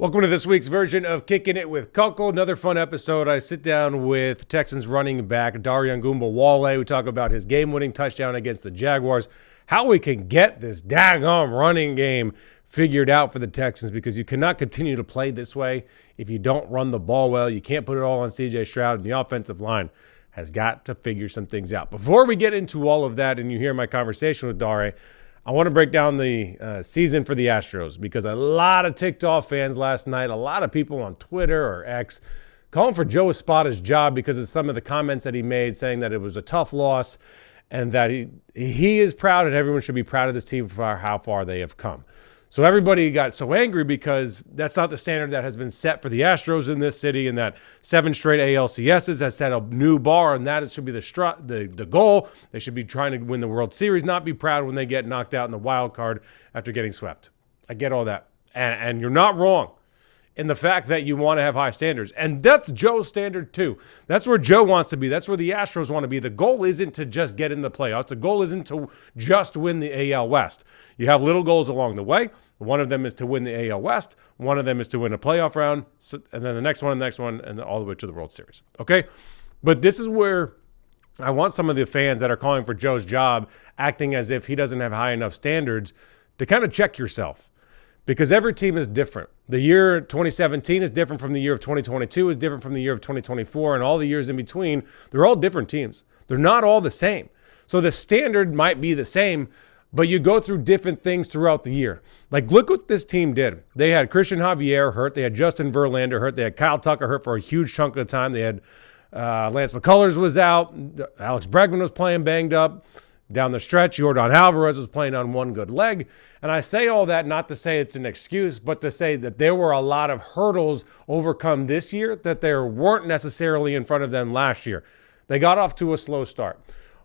Welcome to this week's version of Kickin It With Kunkel. Another fun episode. I sit down with Texans running back Dare Ogunbowale. We talk about his game-winning touchdown against the Jaguars, how we can get this daggone running game figured out for the Texans, because you cannot continue to play this way if you don't run the ball well. You can't put it all on C.J. Stroud, and the offensive line has got to figure some things out. Before we get into all of that and you hear my conversation with Dare, I want to break down the season for the Astros, because a lot of ticked off fans last night, a lot of people on Twitter or X calling for Joe Espada's job because of some of the comments that he made, saying that it was a tough loss and that he is proud and everyone should be proud of this team for how far they have come. So everybody got so angry because that's not the standard that has been set for the Astros in this city, and that 7 straight ALCSs has set a new bar, and that it should be the goal. They should be trying to win the World Series, not be proud when they get knocked out in the wild card after getting swept. I get all that. And you're not wrong in the fact that you want to have high standards. And that's Joe's standard too. That's where Joe wants to be. That's where the Astros want to be. The goal isn't to just get in the playoffs. The goal isn't to just win the AL West. You have little goals along the way. One of them is to win the AL West. One of them is to win a playoff round. And then the next one, and all the way to the World Series. Okay? But this is where I want some of the fans that are calling for Joe's job, acting as if he doesn't have high enough standards, to kind of check yourself. Because every team is different. The year 2017 is different from the year of 2022, is different from the year of 2024, and all the years in between. They're all different teams. They're not all the same. So the standard might be the same, but you go through different things throughout the year. Like, look what this team did. They had Christian Javier hurt. They had Justin Verlander hurt. They had Kyle Tucker hurt for a huge chunk of the time. They had Lance McCullers was out. Alex Bregman was playing banged up. Down the stretch, Yordan Alvarez was playing on one good leg. And I say all that not to say it's an excuse, but to say that there were a lot of hurdles overcome this year that there weren't necessarily in front of them last year. They got off to a slow start.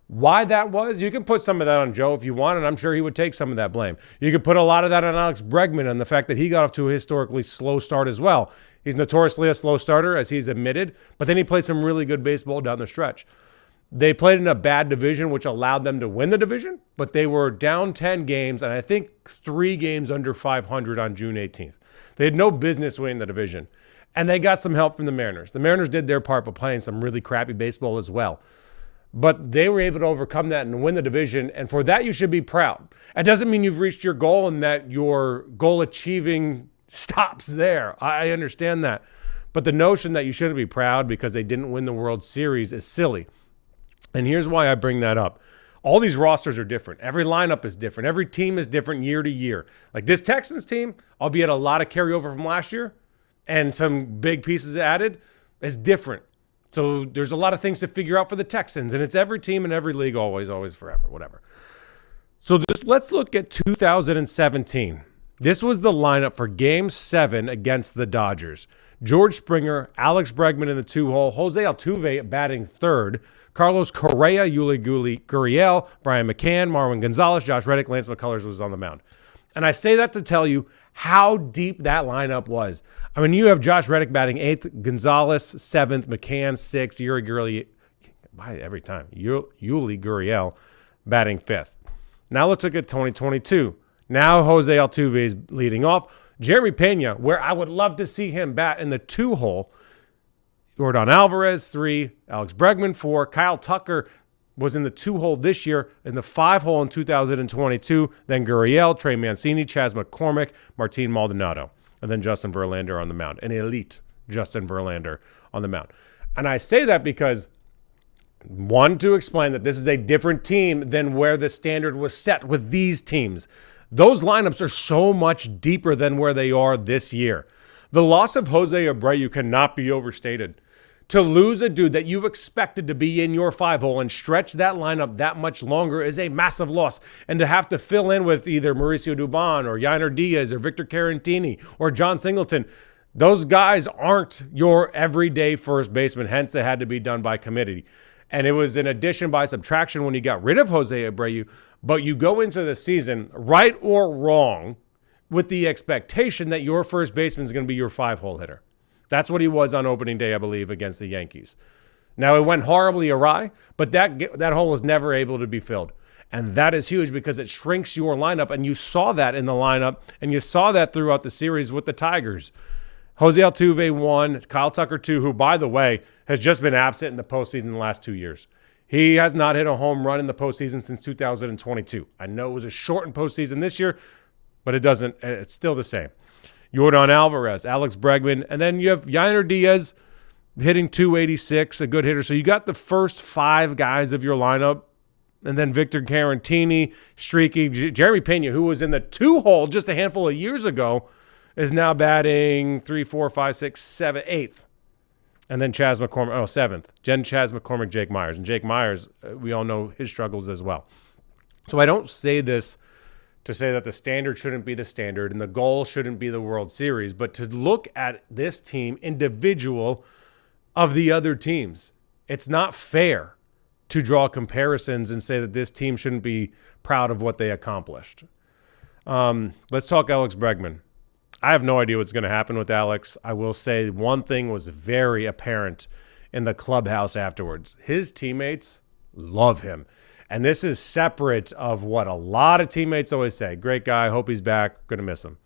Why that was, you can put some of that on Joe if you want, and I'm sure he would take some of that blame. You could put a lot of that on Alex Bregman and the fact that he got off to a historically slow start as well. He's notoriously a slow starter, as he's admitted, but then he played some really good baseball down the stretch. They played in a bad division, which allowed them to win the division, but they were down 10 games, and I think 3 games under 500 on June 18th. They had no business winning the division, and they got some help from the Mariners. The Mariners did their part by playing some really crappy baseball as well, but they were able to overcome that and win the division, and for that you should be proud. It doesn't mean you've reached your goal and that your goal achieving stops there. I understand that, but the notion that you shouldn't be proud because they didn't win the World Series is silly. And here's why I bring that up. All these rosters are different. Every lineup is different. Every team is different year to year. Like this Texans team, albeit a lot of carryover from last year and some big pieces added, is different. So there's a lot of things to figure out for the Texans, and it's every team in every league, always, forever, whatever. So just let's look at 2017. This was the lineup for Game 7 against the Dodgers. George Springer, Alex Bregman in the 2-hole, Jose Altuve batting third, Carlos Correa, Yuli Gurriel, Brian McCann, Marwin Gonzalez, Josh Reddick, Lance McCullers was on the mound. And I say that to tell you how deep that lineup was. I mean, you have Josh Reddick batting 8th, Gonzalez 7th, McCann 6th, Yuli Gurriel batting 5th. Now let's look at 2022. Now Jose Altuve is leading off. Jeremy Pena, where I would love to see him bat in the 2-hole, Yordan Alvarez 3, Alex Bregman 4, Kyle Tucker was in the 2-hole this year, in the 5-hole in 2022, then Gurriel, Trey Mancini, Chas McCormick, Martin Maldonado, and then Justin Verlander on the mound, an elite Justin Verlander on the mound. And I say that because, one, to explain that this is a different team than where the standard was set with these teams. Those lineups are so much deeper than where they are this year. The loss of Jose Abreu cannot be overstated. To lose a dude that you expected to be in your 5-hole and stretch that lineup that much longer is a massive loss. And to have to fill in with either Mauricio Dubon or Yainer Diaz or Victor Caratini or John Singleton, those guys aren't your everyday first baseman. Hence, it had to be done by committee. And it was an addition by subtraction when you got rid of Jose Abreu. But you go into the season, right or wrong, with the expectation that your first baseman is going to be your 5-hole hitter. That's what he was on opening day, I believe, against the Yankees. Now, it went horribly awry, but that hole was never able to be filled. And that is huge because it shrinks your lineup, and you saw that in the lineup, and you saw that throughout the series with the Tigers. Jose Altuve 1, Kyle Tucker 2, who, by the way, has just been absent in the postseason the last 2 years. He has not hit a home run in the postseason since 2022. I know it was a shortened postseason this year, but it's still the same. Yordan Alvarez, Alex Bregman, and then you have Yainer Diaz hitting 286, a good hitter. So you got the first 5 guys of your lineup, and then Victor Carantini, streaky. Jeremy Pena, who was in the 2-hole just a handful of years ago, is now batting 3, 4, 5, 6, 7, 8th. And then Chas McCormick, 7th. Chas McCormick, Jake Myers. And Jake Myers, we all know his struggles as well. So I don't say this to say that the standard shouldn't be the standard and the goal shouldn't be the World Series, but to look at this team individual of the other teams. It's not fair to draw comparisons and say that this team shouldn't be proud of what they accomplished. Let's talk Alex Bregman. I have no idea what's going to happen with Alex. I will say one thing was very apparent in the clubhouse afterwards. His teammates love him. And this is separate of what a lot of teammates always say. Great guy, hope he's back, going to miss him.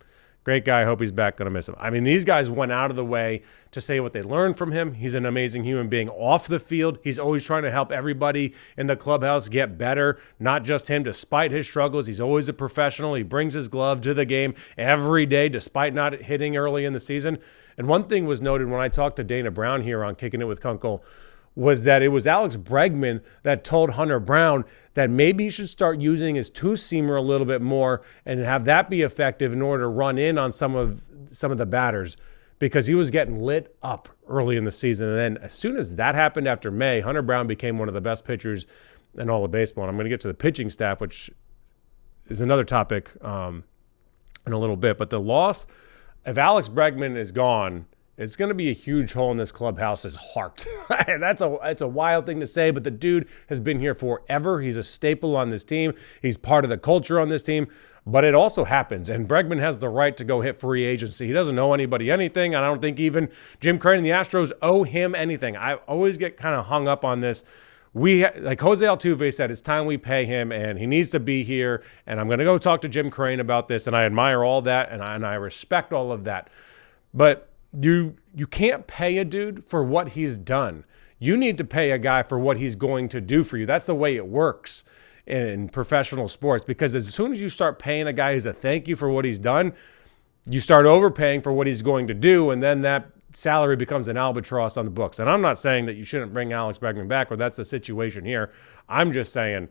Great guy, hope he's back, going to miss him. I mean, these guys went out of the way to say what they learned from him. He's an amazing human being off the field. He's always trying to help everybody in the clubhouse get better, not just him, despite his struggles. He's always a professional. He brings his glove to the game every day, despite not hitting early in the season. And one thing was noted when I talked to Dana Brown here on Kickin' It With Kunkel was that it was Alex Bregman that told Hunter Brown that maybe he should start using his two-seamer a little bit more and have that be effective in order to run in on some of the batters, because he was getting lit up early in the season. And then as soon as that happened after May, Hunter Brown became one of the best pitchers in all of baseball. And I'm going to get to the pitching staff, which is another topic in a little bit. But the loss, if Alex Bregman is gone, it's going to be a huge hole in this clubhouse's heart. That's a wild thing to say, but the dude has been here forever. He's a staple on this team. He's part of the culture on this team, but it also happens. And Bregman has the right to go hit free agency. He doesn't owe anybody anything. I don't think even Jim Crane and the Astros owe him anything. I always get kind of hung up on this. Like Jose Altuve said, it's time we pay him, and he needs to be here. And I'm going to go talk to Jim Crane about this, and I admire all that, and I respect all of that. But you can't pay a dude for what he's done. You need to pay a guy for what he's going to do for you. That's the way it works in professional sports, because as soon as you start paying a guy as a thank you for what he's done, you start overpaying for what he's going to do, and then that salary becomes an albatross on the books. And I'm not saying that you shouldn't bring Alex Bregman back, or that's the situation here. I'm just saying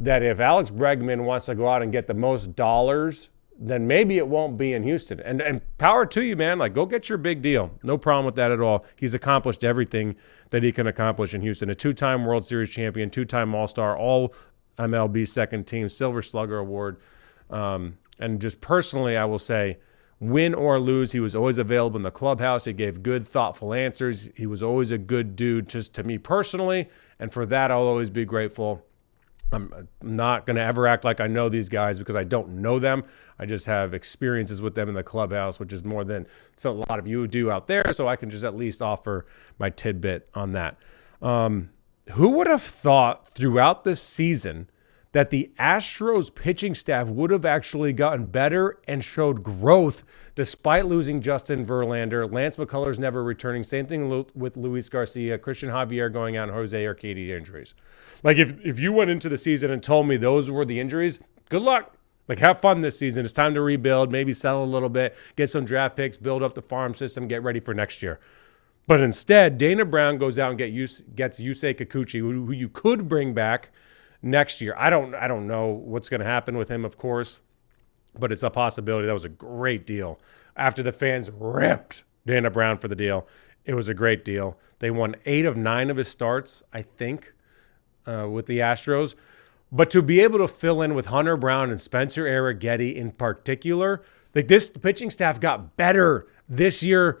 that if Alex Bregman wants to go out and get the most dollars, then maybe it won't be in Houston. And power to you, man. Like, go get your big deal. No problem with that at all. He's accomplished everything that he can accomplish in Houston. A 2-time World Series champion, 2-time All-Star, all MLB second team, Silver Slugger Award. And just personally, I will say, win or lose, he was always available in the clubhouse. He gave good, thoughtful answers. He was always a good dude, just to me personally. And for that, I'll always be grateful. I'm not going to ever act like I know these guys, because I don't know them. I just have experiences with them in the clubhouse, which is more than a lot of you do out there. So I can just at least offer my tidbit on that. Who would have thought throughout this season that the Astros pitching staff would have actually gotten better and showed growth despite losing Justin Verlander, Lance McCullers never returning, same thing with Luis Garcia, Christian Javier going out, and Jose Urquidy injuries. Like, if you went into the season and told me those were the injuries, good luck. Like, have fun this season. It's time to rebuild, maybe sell a little bit, get some draft picks, build up the farm system, get ready for next year. But instead, Dana Brown goes out and gets Yusei Kikuchi, who you could bring back next year. I don't know what's going to happen with him, of course, but it's a possibility. That was a great deal. After the fans ripped Dana Brown for the deal, it was a great deal. They won 8 of 9 of his starts, I think, with the Astros. But to be able to fill in with Hunter Brown and Spencer Arrighetti in particular, like, the pitching staff got better this year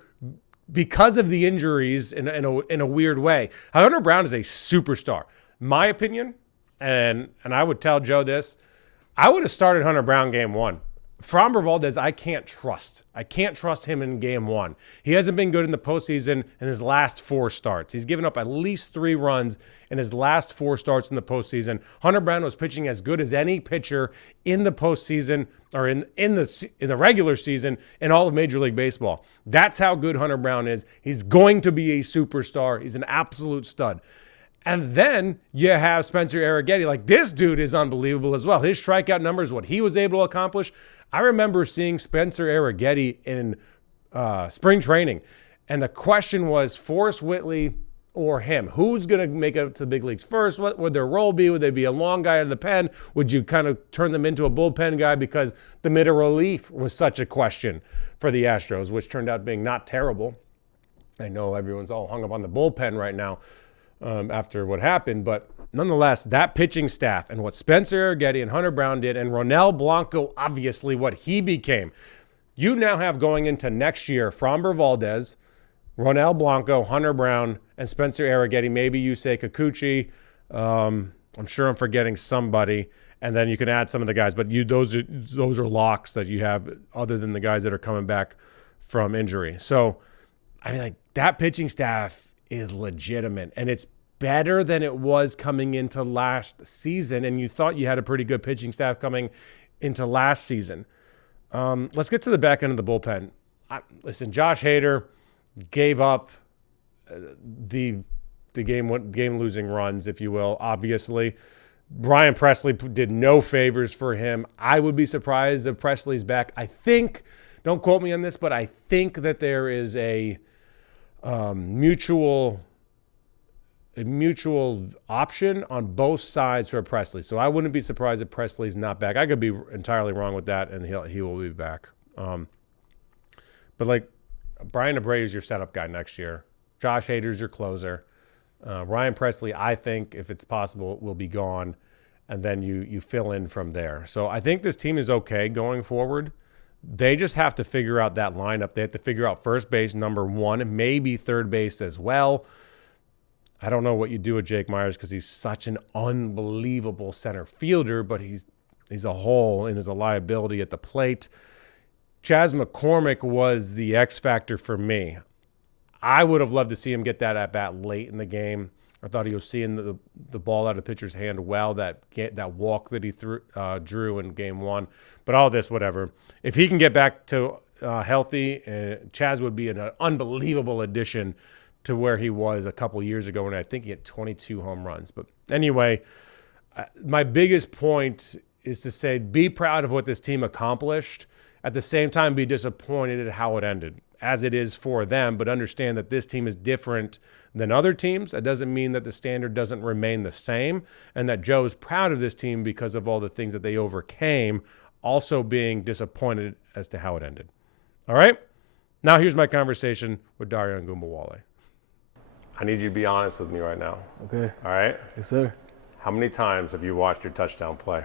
because of the injuries in a weird way. Hunter Brown is a superstar. My opinion, and I would tell Joe this, I would have started Hunter Brown game 1. Framber Valdez, I can't trust. I can't trust him in game one. He hasn't been good in the postseason in his last 4 starts. He's given up at least 3 runs in his last 4 starts in the postseason. Hunter Brown was pitching as good as any pitcher in the postseason or in the regular season in all of Major League Baseball. That's how good Hunter Brown is. He's going to be a superstar. He's an absolute stud. And then you have Spencer Arrighetti. Like, this dude is unbelievable as well. His strikeout numbers, what he was able to accomplish. I remember seeing Spencer Arrighetti in spring training, and the question was Forrest Whitley or him. Who's going to make it to the big leagues first? What would their role be? Would they be a long guy in the pen? Would you kind of turn them into a bullpen guy? Because the middle relief was such a question for the Astros, which turned out being not terrible. I know everyone's all hung up on the bullpen right now after what happened, but nonetheless, that pitching staff and what Spencer Arrighetti and Hunter Brown did, and Ronel Blanco, obviously what he became. You now have going into next year, Framber Valdez, Ronel Blanco, Hunter Brown, and Spencer Arrighetti. Maybe you say Kikuchi. I'm sure I'm forgetting somebody. And then you can add some of the guys, but those are locks that you have other than the guys that are coming back from injury. So, I mean, like, that pitching staff is legitimate, and it's better than it was coming into last season, and you thought you had a pretty good pitching staff coming into last season. Let's get to the back end of the bullpen. Listen, Josh Hader gave up the game-losing runs, if you will, obviously. Brian Presley did no favors for him. I would be surprised if Presley's back. I think, don't quote me on this, but I think that there is a mutual option on both sides for Presley. So I wouldn't be surprised if Presley's not back. I could be entirely wrong with that, and he will be back. But like, Brian Abreu is your setup guy next year. Josh Hader's your closer. Ryan Presley, I think, if it's possible, will be gone, and then you fill in from there. So I think this team is okay going forward. They just have to figure out that lineup. They have to figure out first base, number 1, maybe third base as well. I don't know what you do with Jake Myers because he's such an unbelievable center fielder, but he's a hole and is a liability at the plate. Chas McCormick was the X factor for me. I would have loved to see him get that at bat late in the game. I thought he was seeing the ball out of the pitcher's hand well, that walk that he drew in game 1. But all this, whatever. If he can get back to healthy, Chaz would be an unbelievable addition to where he was a couple years ago, and I think he had 22 home runs. But anyway, my biggest point is to say be proud of what this team accomplished. At the same time, be disappointed at how it ended, as it is for them, but understand that this team is different than other teams. That doesn't mean that the standard doesn't remain the same, and that Joe's proud of this team because of all the things that they overcame, also being disappointed as to how it ended. All right? Now here's my conversation with Dare Ogunbowale. I need you to be honest with me right now. Okay. All right? Yes, sir. How many times have you watched your touchdown play?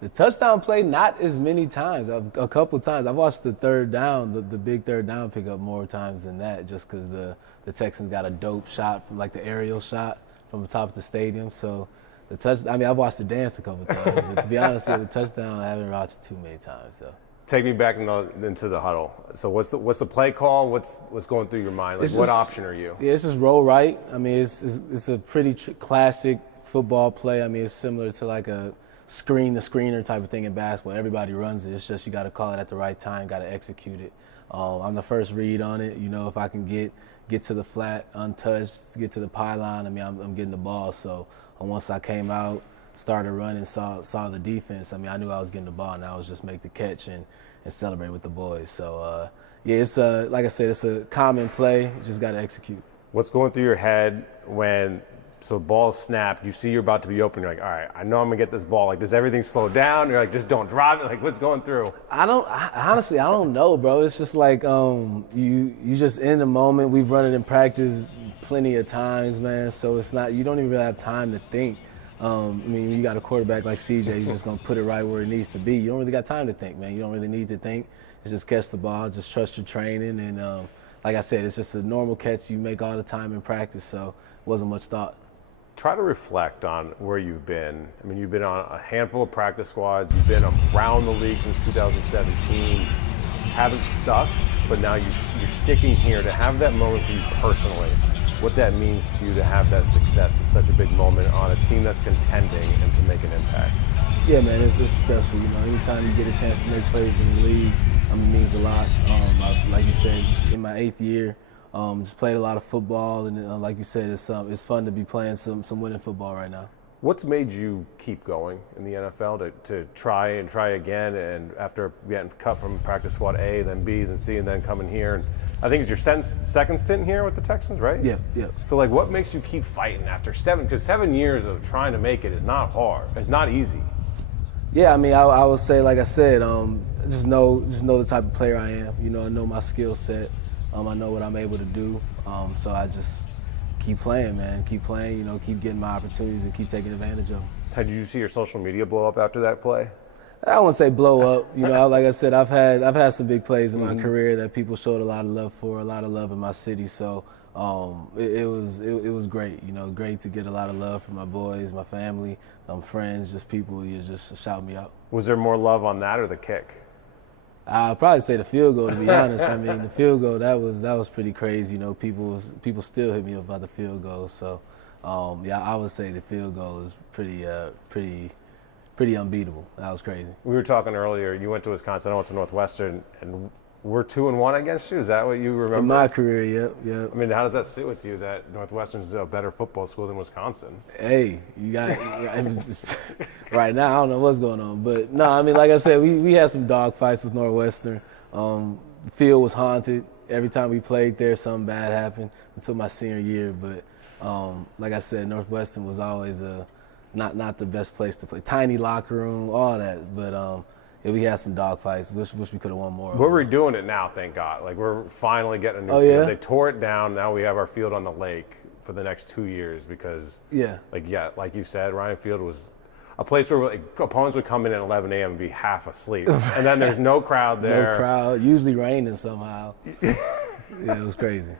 The touchdown play, not as many times. A couple times. I've watched the third down, the big third down pickup more times than that, just because the Texans got a dope shot from like the aerial shot from the top of the stadium. So I've watched the dance a couple times, but to be honest with you, the touchdown I haven't watched too many times though. Take me back into the huddle. So what's the play call? What's going through your mind? Like, what option are you? Yeah, it's just roll right. I mean, it's a pretty classic football play. I mean, it's similar to like a screener type of thing in basketball. Everybody runs it. It's just you got to call it at the right time, got to execute it. I'm the first read on it. You know, if I can get to the flat untouched, get to the pylon, I mean, I'm getting the ball. So once I came out, started running, saw the defense, I mean, I knew I was getting the ball, and I was just make the catch and celebrate with the boys. So, yeah, it's like I said, it's a common play. You just got to execute. What's going through your head when ball snapped, you see you're about to be open, you're like, all right, I know I'm going to get this ball. Like, does everything slow down? You're like, just don't drop it. Like, what's going through? Honestly, I don't know, bro. It's just like you just in the moment. We've run it in practice plenty of times, man. So it's not, you don't even really have time to think. I mean, you got a quarterback like CJ, he's just going to put it right where it needs to be. You don't really got time to think, man. You don't really need to think. It's just catch the ball, just trust your training. And like I said, it's just a normal catch you make all the time in practice, so it wasn't much thought. try to reflect on where you've been. I mean, you've been on a handful of practice squads. You've been around the league since 2017. Haven't stuck, but now you're sticking here. To have that moment for you personally, what that means to you to have that success in such a big moment on a team that's contending and to make an impact. Yeah, man, it's special. You know, anytime you get a chance to make plays in the league, it means a lot. Like you said, in my 8th year, just played a lot of football, and like you said, it's fun to be playing some winning football right now. What's made you keep going in the NFL to try again, and after getting cut from practice squad A, then B, then C, and then coming here? And I think it's your second stint here with the Texans, right? Yeah. So, like, what makes you keep fighting after 7? Because 7 years of trying to make it is not hard. It's not easy. Yeah, I mean, I would say, like I said, just know the type of player I am. You know, I know my skill set. I know what I'm able to do. So I just keep playing, man. Keep playing. You know, keep getting my opportunities and keep taking advantage of them. How did you see your social media blow up after that play? I wouldn't say blow up. You know, like I said, I've had some big plays in my career that people showed a lot of love for, a lot of love in my city. So it was great. You know, great to get a lot of love from my boys, my family, friends, just people who just shout me out. Was there more love on that or the kick? I'd probably say the field goal, to be honest. I mean, the field goal, that was pretty crazy. You know, people still hit me up about the field goal. So, yeah, I would say the field goal is pretty unbeatable. That was crazy. We were talking earlier. You went to Wisconsin. I went to Northwestern, and we're 2-1 against you. Is that what you remember? In my career, yep. I mean, how does that sit with you that Northwestern's a better football school than Wisconsin? Hey, you got right now. I don't know what's going on, but no. I mean, like I said, we had some dog fights with Northwestern. The field was haunted. Every time we played there, something bad happened until my senior year. But like I said, Northwestern was always not the best place to play. Tiny locker room, all that, but. Yeah, we had some dog fights. Wish we could have won more. We're redoing it now, thank God. Like, we're finally getting a new field. Yeah? They tore it down. Now we have our field on the lake for the next 2 years because, like you said, Ryan Field was a place where opponents would come in at 11 a.m. and be half asleep. And then there's no crowd there. No crowd. Usually raining somehow. Yeah, it was crazy.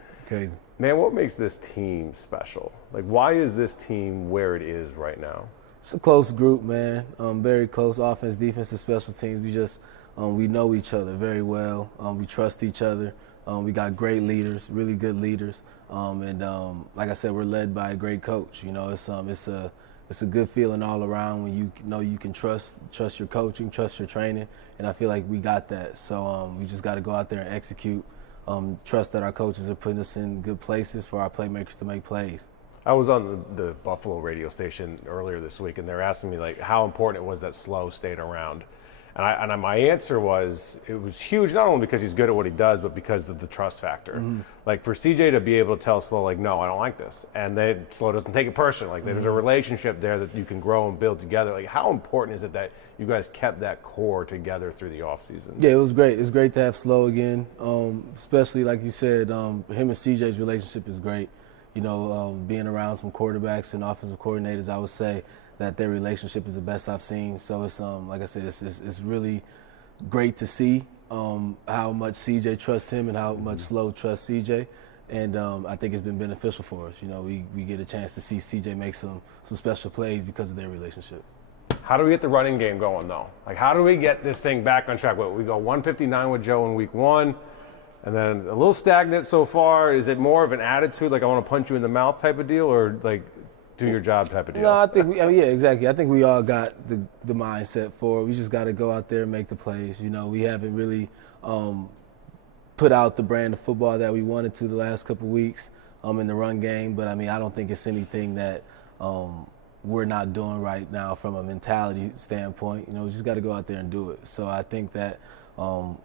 Man, what makes this team special? Like, why is this team where it is right now? It's a close group, man. Very close. Offense, defense, and special teams. We just we know each other very well. We trust each other. We got great leaders, really good leaders. And like I said, we're led by a great coach. You know, it's a good feeling all around when you know you can trust your coaching, trust your training, and I feel like we got that. So we just got to go out there and execute. Trust that our coaches are putting us in good places for our playmakers to make plays. I was on the Buffalo radio station earlier this week, and they're asking me like how important it was that Slow stayed around, and my answer was it was huge, not only because he's good at what he does, but because of the trust factor. Mm-hmm. Like for CJ to be able to tell Slow like, no, I don't like this, and then Slow doesn't take it personally. Like there's a relationship there that you can grow and build together. Like how important is it that you guys kept that core together through the offseason? Yeah, it was great. It was great to have Slow again, especially like you said, him and CJ's relationship is great. You know, being around some quarterbacks and offensive coordinators, I would say that their relationship is the best I've seen. So it's like I said, it's really great to see how much CJ trusts him and how much Slow trusts CJ, and I think it's been beneficial for us. You know, we get a chance to see CJ make some special plays because of their relationship. How do we get the running game going though? Like how do we get this thing back on track? We go 159 with Joe in week 1. And then a little stagnant so far. Is it more of an attitude, like I want to punch you in the mouth type of deal, or like do your job type of deal? No, I think yeah, exactly. I think we all got the mindset for it. We just got to go out there and make the plays. You know, we haven't really put out the brand of football that we wanted to the last couple of weeks in the run game. But I mean, I don't think it's anything that we're not doing right now from a mentality standpoint. You know, we just got to go out there and do it. So I think that,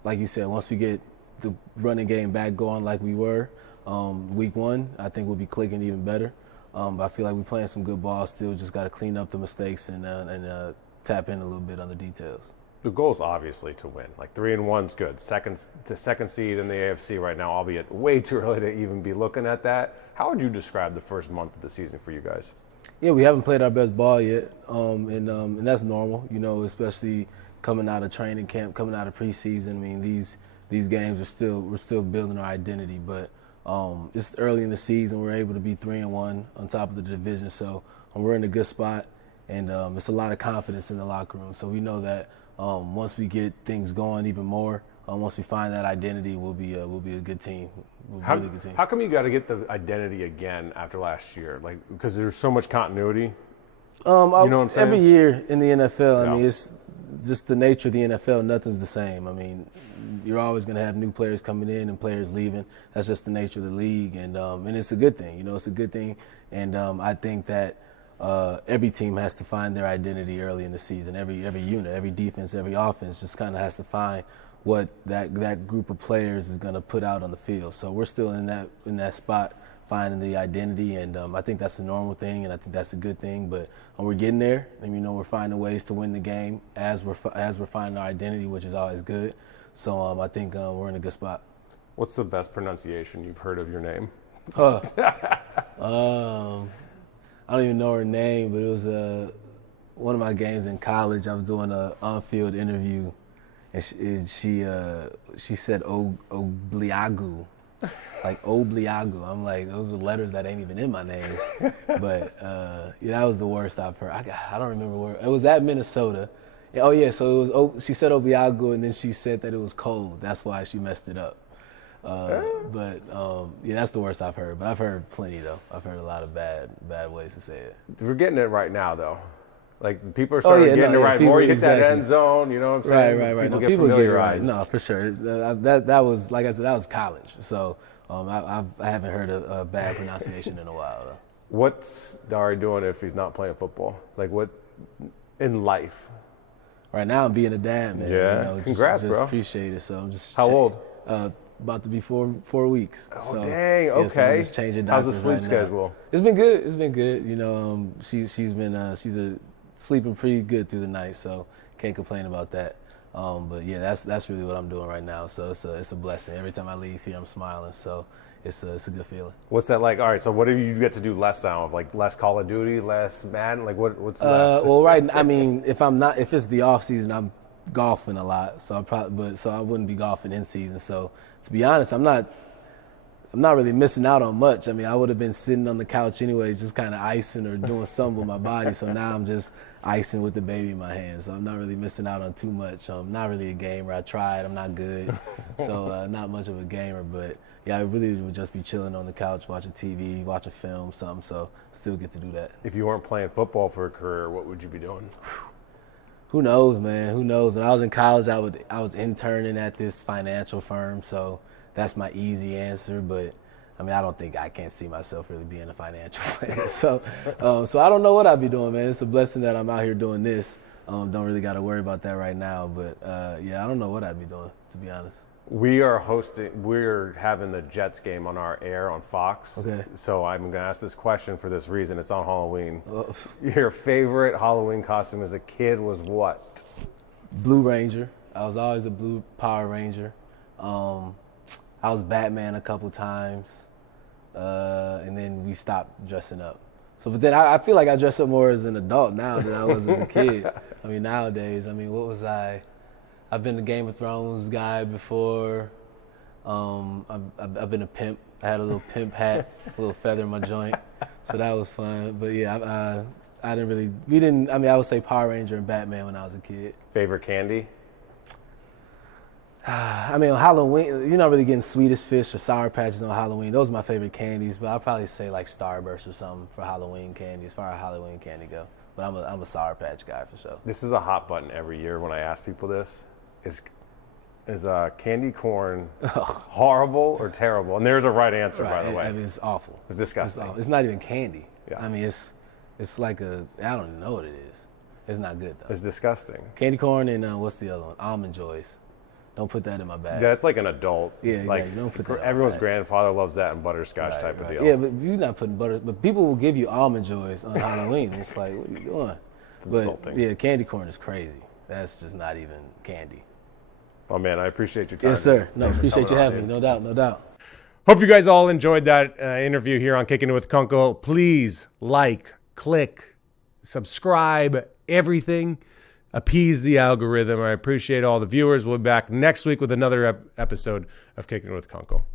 like you said, once we get the running game back going like we were week 1, I think we'll be clicking even better. But I feel like we're playing some good ball still. Just got to clean up the mistakes and tap in a little bit on the details. The goal is obviously to win. Like 3-1's good. Second seed in the AFC right now, albeit way too early to even be looking at that. How would you describe the first month of the season for you guys? Yeah, we haven't played our best ball yet, and that's normal. You know, especially coming out of training camp, coming out of preseason. I mean, these games we're still building our identity, but it's early in the season. We're able to be 3-1 on top of the division, so we're in a good spot, and it's a lot of confidence in the locker room. So we know that once we get things going even more, once we find that identity, we'll be a good team. How come you got to get the identity again after last year? Like, because there's so much continuity. You know what I'm saying? Every year in the NFL, I mean, it's just the nature of the NFL. Nothing's the same. I mean, you're always going to have new players coming in and players leaving. That's just the nature of the league, and it's a good thing. You know, it's a good thing, and I think that every team has to find their identity early in the season. Every unit, every defense, every offense just kind of has to find what that group of players is going to put out on the field. So we're still in that spot, finding the identity, and I think that's a normal thing, and I think that's a good thing. But we're getting there, and we're finding ways to win the game as we're finding our identity, which is always good. So I think we're in a good spot. What's the best pronunciation you've heard of your name? I don't even know her name, but it was one of my games in college. I was doing an on-field interview, and she said Obliagu, like Obliagu. I'm like, those are letters that ain't even in my name. But that was the worst I've heard. I don't remember where it was, at Minnesota. Oh yeah, so it was. She said Obliagu, and then she said that it was cold. That's why she messed it up. But that's the worst I've heard. But I've heard plenty though. I've heard a lot of bad ways to say it. We're getting it right now though. Like, people are starting getting it right. More you hit that end zone, you know what I'm saying? Right. People get familiarized. No, for sure. That was, like I said, that was college. So I haven't heard a bad pronunciation in a while though. What's Dari doing if he's not playing football? Like, what in life? Right now I'm being a dad, man. Yeah, congrats, just bro. Appreciate it. So I'm just. How old? About to be 4 weeks. Oh, so, dang, okay. So I'm just changing how's the diapers sleep right schedule? Now. It's been good. It's been good. She's sleeping pretty good through the night, so can't complain about that. But yeah, that's really what I'm doing right now. So it's a blessing. Every time I leave here, I'm smiling. So it's a good feeling. What's that like? All right, so what do you get to do less now? Like less Call of Duty, less Madden? Like what's less? Well, I mean, if it's the off season, I'm golfing a lot. So I wouldn't be golfing in season. So to be honest, I'm not really missing out on much. I mean, I would have been sitting on the couch anyways, just kind of icing or doing something with my body. So now I'm just icing with the baby in my hands. So I'm not really missing out on too much. I'm not really a gamer. I tried. I'm not good. So not much of a gamer. But yeah, I really would just be chilling on the couch, watching TV, watching film, something. So still get to do that. If you weren't playing football for a career, what would you be doing? Who knows, man? Who knows? When I was in college, I was interning at this financial firm. So that's my easy answer, but I mean, I can't see myself really being a financial player. So I don't know what I'd be doing, man. It's a blessing that I'm out here doing this. Don't really got to worry about that right now, but I don't know what I'd be doing, to be honest. We're having the Jets game on our air on Fox. Okay. So I'm going to ask this question for this reason. It's on Halloween. Your favorite Halloween costume as a kid was what? Blue Ranger. I was always a Blue Power Ranger. I was Batman a couple times, and then we stopped dressing up. But then I feel like I dress up more as an adult now than I was as a kid. I mean, nowadays, what was I? I've been a Game of Thrones guy before. I've been a pimp. I had a little pimp hat, a little feather in my joint, so that was fun. But yeah, I would say Power Ranger and Batman when I was a kid. Favorite candy? I mean, on Halloween, you're not really getting Swedish Fish or Sour Patches on Halloween. Those are my favorite candies, but I'll probably say like Starburst or something for Halloween candy, as far as Halloween candy go. But I'm a Sour Patch guy for sure. This is a hot button every year when I ask people this. Is candy corn horrible or terrible? And there's a right answer, by the way. I mean, it's awful. It's disgusting. It's not even candy. Yeah. I mean, it's like I don't even know what it is. It's not good though. It's disgusting. Candy corn and what's the other one? Almond Joys. Don't put that in my bag. That's like an adult. Yeah, like don't put that everyone's grandfather loves that and butterscotch type of deal. Yeah, but you're not putting butter. But people will give you Almond Joys on Halloween. It's like, what are you doing? It's insulting. Yeah, candy corn is crazy. That's just not even candy. Oh man, I appreciate your time. Yes, sir. No, appreciate you having me. No doubt, no doubt. Hope you guys all enjoyed that interview here on Kickin' It With Kunkel. Please like, click, subscribe, everything. Appease the algorithm. I appreciate all the viewers. We'll be back next week with another episode of Kickin' It With Kunkel.